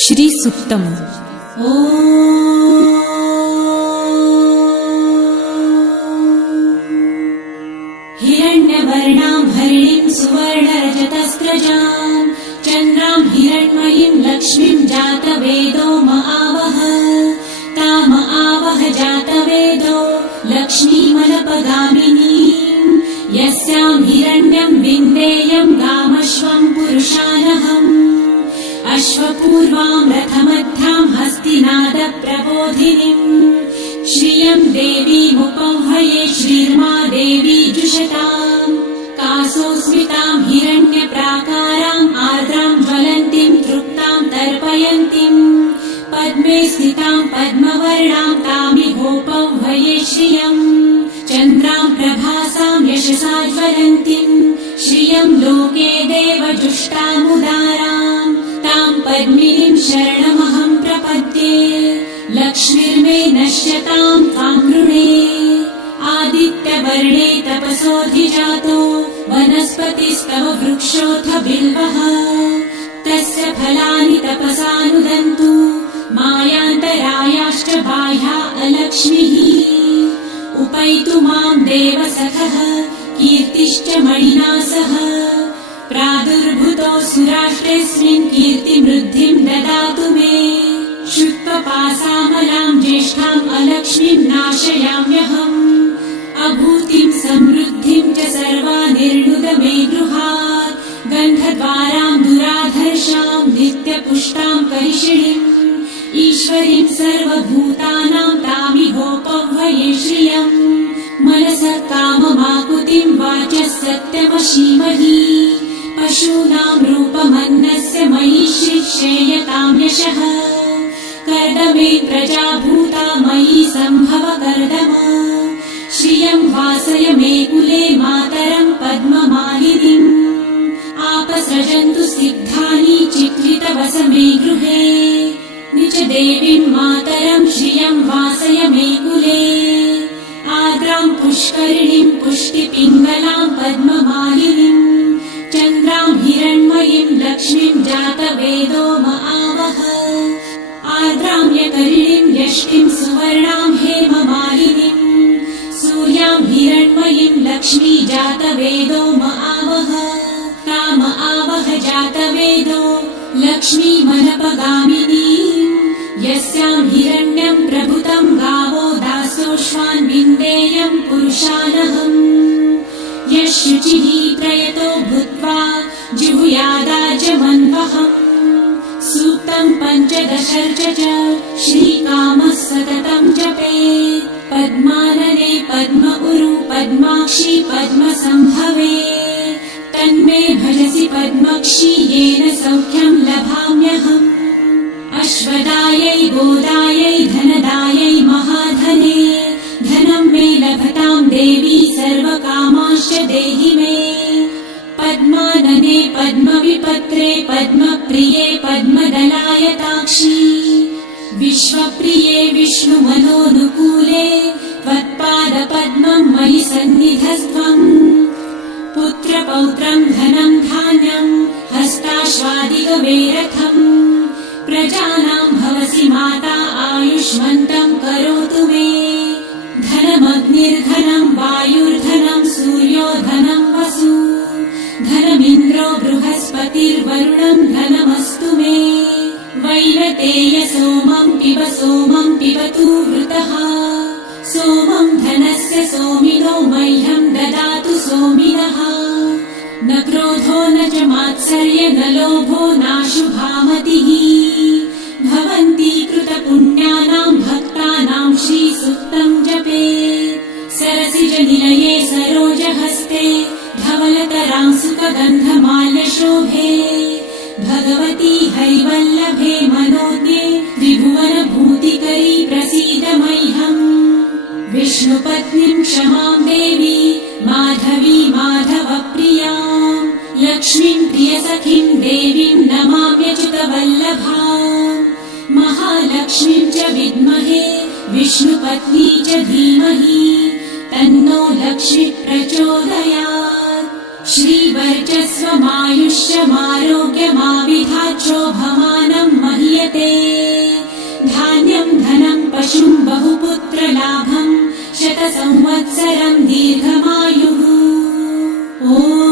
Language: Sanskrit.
श्री सुक्तम। हिरण्यवर्णां हरिणीं सुवर्णरजतस्रजां चन्द्रां हिरण्मयीं लक्ष्मीं जातवेदो महावह ताम आवह जातवेदो लक्ष्मीमनपगामिनीं यस्यां हिरण्यं विन्देयं गामश्वं पुरुषानहम् अश्वपूर्वां रथमध्यां हस्तिनादप्रबोधिनीं श्रियं देवीमुपह्वये श्रीर्मा देवी जुषतां कासोस्मितां हिरण्यप्राकाराम् आर्द्रां ज्वलन्तीं तृप्तां तर्पयन्तीं पद्मे स्थितां पद्मवर्णां तामिहोपह्वये श्रियं चन्द्रां प्रभासां यशसा ज्वलन्तीं श्रियं लोके देवजुष्टामुदारां तां पद्मिनीं शरणमहं प्रपद्ये लक्ष्मीर्मे नश्यतां त्वां गृणे आदित्यवर्णे तपसोऽधिजातो वनस्पतिस्तव वृक्षोऽथ बिल्वः तस्य फलानि तपसानुदन्तु मायान्तरायाश्च बाह्या अलक्ष्मीः उपैतु मां देवसखः कीर्तिश्च मणिना सह प्रादुर्भूतो सुराष्ट्रेऽस्मिन् कीर्तिमृद्धिं ददातु मे शुक्लपासामलां ज्येष्ठाम् अलक्ष्मीं नाशयाम्यहम् अभूतिं समृद्धिं च सर्वानिर्णुद मे गृहात् गन्धद्वारां दुराधर्षां नित्यपुष्टां करिषिणीम् ईश्वरीं सर्वभूतानां तामिहोपह्वये श्रियम् मनसः काममाकुतिं वाचः सत्यमशीमहि पशूनां रूपमन्नस्य मयि श्रेयतां यशः कर्दमे प्रजाभूता मयि सम्भव कर्दम श्रियं वासय मे कुले मातरं पद्ममालिनीम् आपसृजन्तु सिद्धानि चित्रितवस मे गृहे निज देवीं मातरं श्रियं वासय मे कुले आर्द्रां पुष्करिणीं पुष्टिपिङ्गलां पद्ममालिनीं चन्द्रां हिरण्मयीं लक्ष्मीं जातवेदो महावह आर्द्रां यकरिणीं यष्टिं सुवर्णां हेममालिनीं सूर्यां हिरण्मयीं लक्ष्मी जातवेदो महावह ताम आवह जातवेदो लक्ष्मीमनपगामिनीं यस्यां हिरण्यं प्रभुतं गावो दासोऽश्वान् विन्देयं पुरुषानहम् यः शुचिः प्रयतो भूत्वा जिहुयादाजमन्वहम् सूक्तं पञ्चदशर्च च श्रीकामः सततं जपेत् पद्मानने पद्म उरु पद्माक्षी पद्मसम्भवे तन्मे भजसि पद्मक्षी येन सौख्यं लभाम्यहम् अश्वदायै गोदायै धनदायै महाधने धनं मे लभतां देवी सर्वकामांश्च देहि मे पद्मानने पद्मविपत्रे पद्मप्रिये पद्मदलायताक्षी विश्वप्रिये विष्णुमनोनुकूले त्वत्पादपद्मं मयि सन्निधस्त्वम् पुत्रपौत्रं धनं धान्यं हस्ताश्वादिगवेरथम् प्रजानां भवसि माता आयुष्मन्तं करोतु मे धनमग्निर्धनं वायुर्धनं सूर्यो धनं वसु धनमिन्द्रो बृहस्पतिर्वरुणं धनमस्तु मे वैनतेय सोमं पिबतु वृतः सोमं धनस्य सोमिनो मह्यं ददातु सोमिनः न क्रोधो न च मात्सर्य न लोभो नाशुभामतिः भवन्ति कृतपुण्यानां भक्तानां श्रीसूक्तं जपेत् सरसिजनिलये सरोजहस्ते धवलतरां सुखगन्धमाल्यशोभे भगवती हरिवल्लभे मनोज्ञे त्रिभुवनभूतिकरी प्रसीद मह्यम् विष्णुपत्नीं क्षमां देवी माधवी माधवप्रियां लक्ष्मीं प्रियसखीं देवीं नमाम्यच्युतवल्लभाम् महालक्ष्मीं च विद्महे विष्णुपत्नी च धीमहि तन्नो लक्ष्मी प्रचोदयात् श्रीवर्चस्वमायुष्यमारोग्यमाविधाचोभमानम् मह्यते धान्यम् धनम् पशुम् बहुपुत्रलाभम् शतसंवत्सरम् दीर्घमायुः। ॐ